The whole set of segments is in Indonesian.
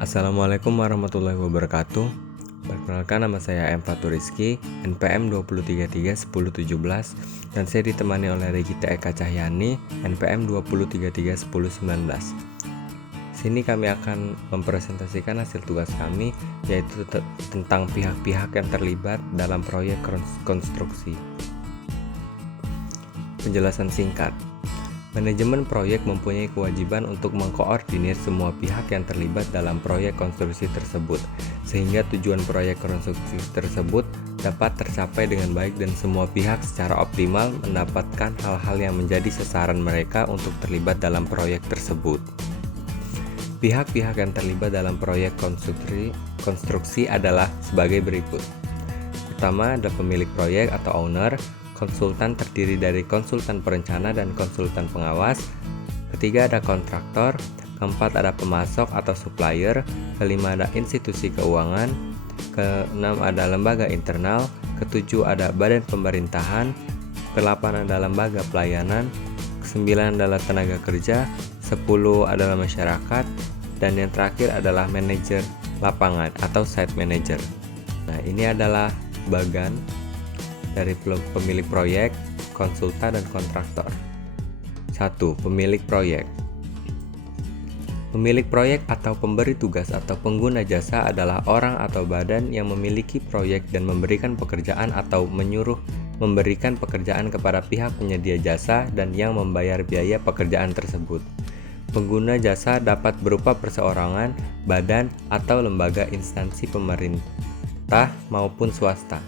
Assalamualaikum warahmatullahi wabarakatuh. Perkenalkan, nama saya M. Fatur Rizky, NPM 2333117, dan saya ditemani oleh Regita Eka Cahyani, NPM 2333119. Sini kami akan mempresentasikan hasil tugas kami, yaitu tentang pihak-pihak yang terlibat dalam proyek konstruksi. Penjelasan singkat. Manajemen proyek mempunyai kewajiban untuk mengkoordinir semua pihak yang terlibat dalam proyek konstruksi tersebut, sehingga tujuan proyek konstruksi tersebut dapat tercapai dengan baik dan semua pihak secara optimal mendapatkan hal-hal yang menjadi sasaran mereka untuk terlibat dalam proyek tersebut. Pihak-pihak yang terlibat dalam proyek konstruksi adalah sebagai berikut. Pertama adalah pemilik proyek atau owner. Konsultan terdiri dari konsultan perencana dan konsultan pengawas. Ketiga ada kontraktor. Keempat ada pemasok atau supplier. Kelima ada institusi keuangan. Keenam ada lembaga internal. Ketujuh ada badan pemerintahan. Kedelapan ada lembaga pelayanan. Kesembilan adalah tenaga kerja. 10 adalah masyarakat. Dan yang terakhir adalah manajer lapangan atau site manager. Nah, ini adalah bagan dari pemilik proyek, konsultan, dan kontraktor. 1. Pemilik proyek. Pemilik proyek atau pemberi tugas atau pengguna jasa adalah orang atau badan yang memiliki proyek dan memberikan pekerjaan atau menyuruh memberikan pekerjaan kepada pihak penyedia jasa dan yang membayar biaya pekerjaan tersebut. Pengguna jasa dapat berupa perseorangan, badan, atau lembaga instansi pemerintah maupun swasta.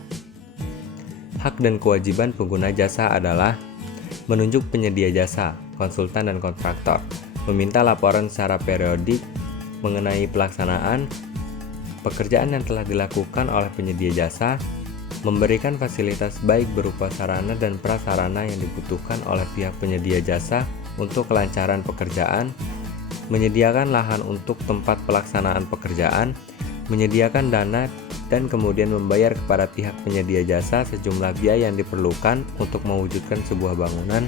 Hak dan kewajiban pengguna jasa adalah menunjuk penyedia jasa, konsultan dan kontraktor, meminta laporan secara periodik mengenai pelaksanaan pekerjaan yang telah dilakukan oleh penyedia jasa, memberikan fasilitas baik berupa sarana dan prasarana yang dibutuhkan oleh pihak penyedia jasa untuk kelancaran pekerjaan, menyediakan lahan untuk tempat pelaksanaan pekerjaan, menyediakan dana dan kemudian membayar kepada pihak penyedia jasa sejumlah biaya yang diperlukan untuk mewujudkan sebuah bangunan,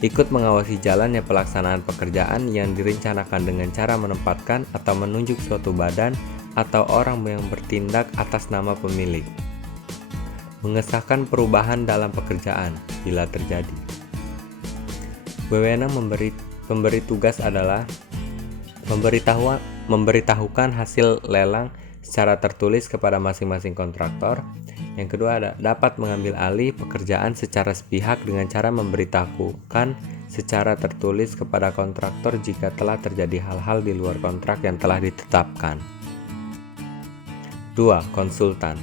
ikut mengawasi jalannya pelaksanaan pekerjaan yang direncanakan dengan cara menempatkan atau menunjuk suatu badan atau orang yang bertindak atas nama pemilik, mengesahkan perubahan dalam pekerjaan bila terjadi. Wewenang pemberi tugas adalah memberitahukan hasil lelang secara tertulis kepada masing-masing kontraktor. Yang kedua ada dapat mengambil alih pekerjaan secara sepihak dengan cara memberitahukan secara tertulis kepada kontraktor jika telah terjadi hal-hal di luar kontrak yang telah ditetapkan. 2. Konsultan.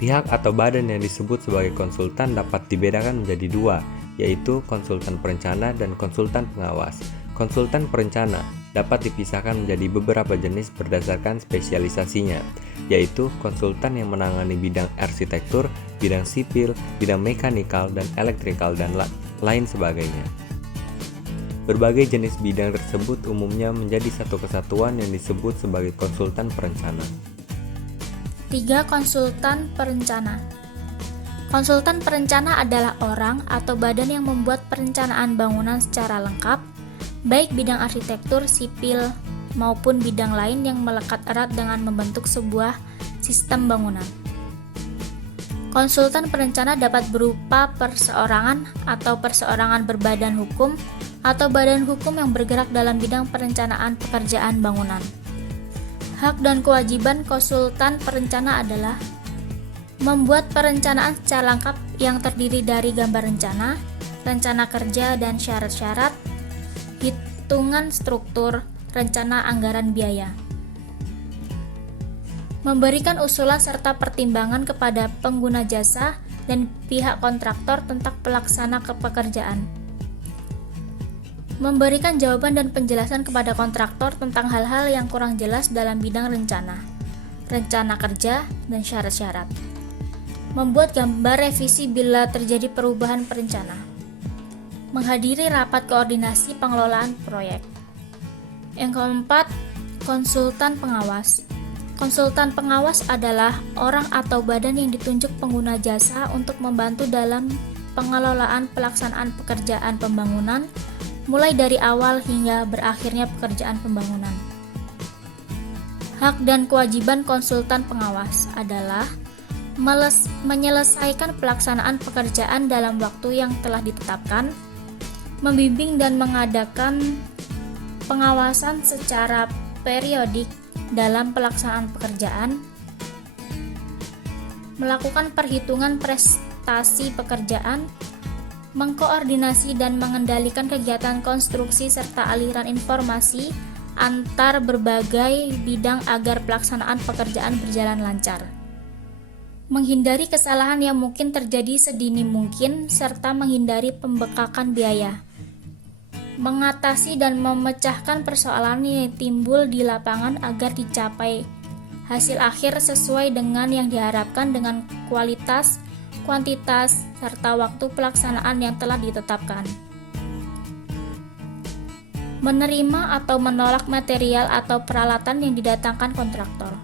Pihak atau badan yang disebut sebagai konsultan dapat dibedakan menjadi dua, yaitu konsultan perencana dan konsultan pengawas. Konsultan perencana dapat dipisahkan menjadi beberapa jenis berdasarkan spesialisasinya, yaitu konsultan yang menangani bidang arsitektur, bidang sipil, bidang mekanikal dan elektrikal, dan lain sebagainya. Berbagai jenis bidang tersebut umumnya menjadi satu kesatuan yang disebut sebagai konsultan perencana. 3. Konsultan perencana. Konsultan perencana adalah orang atau badan yang membuat perencanaan bangunan secara lengkap, baik bidang arsitektur, sipil, maupun bidang lain yang melekat erat dengan membentuk sebuah sistem bangunan. Konsultan perencana dapat berupa perseorangan atau perseorangan berbadan hukum atau badan hukum yang bergerak dalam bidang perencanaan pekerjaan bangunan. Hak dan kewajiban konsultan perencana adalah membuat perencanaan secara lengkap yang terdiri dari gambar rencana, rencana kerja dan syarat-syarat, hitungan struktur, rencana anggaran biaya. Memberikan usulan serta pertimbangan kepada pengguna jasa dan pihak kontraktor tentang pelaksana pekerjaan. Memberikan jawaban dan penjelasan kepada kontraktor tentang hal-hal yang kurang jelas dalam bidang rencana, rencana kerja, dan syarat-syarat. Membuat gambar revisi bila terjadi perubahan perencana. Menghadiri rapat koordinasi pengelolaan proyek. Yang keempat, konsultan pengawas. Konsultan pengawas adalah orang atau badan yang ditunjuk pengguna jasa untuk membantu dalam pengelolaan pelaksanaan pekerjaan pembangunan, mulai dari awal hingga berakhirnya pekerjaan pembangunan. Hak dan kewajiban konsultan pengawas adalah menyelesaikan pelaksanaan pekerjaan dalam waktu yang telah ditetapkan, membimbing dan mengadakan pengawasan secara periodik dalam pelaksanaan pekerjaan, melakukan perhitungan prestasi pekerjaan, mengkoordinasi dan mengendalikan kegiatan konstruksi serta aliran informasi antar berbagai bidang agar pelaksanaan pekerjaan berjalan lancar. Menghindari kesalahan yang mungkin terjadi sedini mungkin, serta menghindari pembengkakan biaya. Mengatasi dan memecahkan persoalan yang timbul di lapangan agar dicapai hasil akhir sesuai dengan yang diharapkan dengan kualitas, kuantitas, serta waktu pelaksanaan yang telah ditetapkan. Menerima atau menolak material atau peralatan yang didatangkan kontraktor.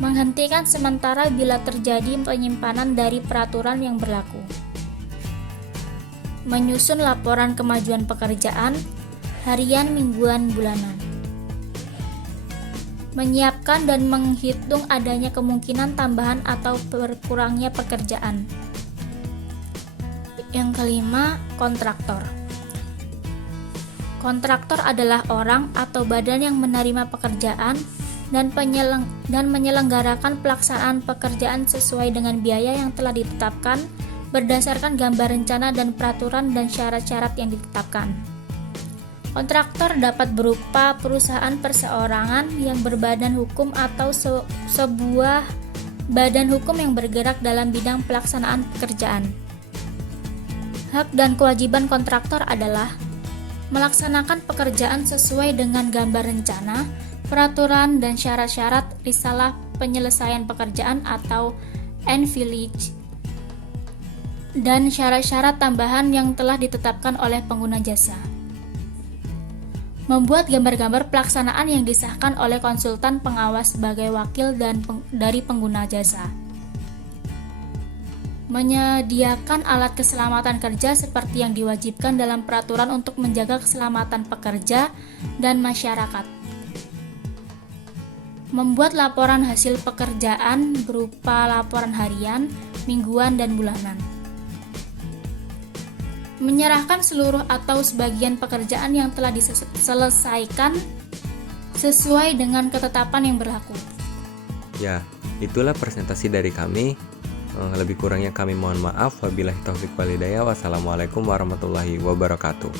Menghentikan sementara bila terjadi penyimpanan dari peraturan yang berlaku. Menyusun laporan kemajuan pekerjaan, harian, mingguan, bulanan. Menyiapkan dan menghitung adanya kemungkinan tambahan atau berkurangnya pekerjaan. Yang kelima, kontraktor. Kontraktor adalah orang atau badan yang menerima pekerjaan dan menyelenggarakan pelaksanaan pekerjaan sesuai dengan biaya yang telah ditetapkan berdasarkan gambar rencana dan peraturan dan syarat-syarat yang ditetapkan. Kontraktor dapat berupa perusahaan perseorangan yang berbadan hukum atau sebuah badan hukum yang bergerak dalam bidang pelaksanaan pekerjaan. Hak dan kewajiban kontraktor adalah melaksanakan pekerjaan sesuai dengan gambar rencana, peraturan dan syarat-syarat risalah penyelesaian pekerjaan atau NVLIJ, dan syarat-syarat tambahan yang telah ditetapkan oleh pengguna jasa. Membuat gambar-gambar pelaksanaan yang disahkan oleh konsultan pengawas sebagai wakil dari pengguna jasa. Menyediakan alat keselamatan kerja seperti yang diwajibkan dalam peraturan untuk menjaga keselamatan pekerja dan masyarakat. Membuat laporan hasil pekerjaan berupa laporan harian, mingguan, dan bulanan. Menyerahkan seluruh atau sebagian pekerjaan yang telah diselesaikan sesuai dengan ketetapan yang berlaku. Ya, itulah presentasi dari kami. Lebih kurangnya kami mohon maaf. Wabillahi taufiq walhidayah. Wassalamualaikum warahmatullahi wabarakatuh.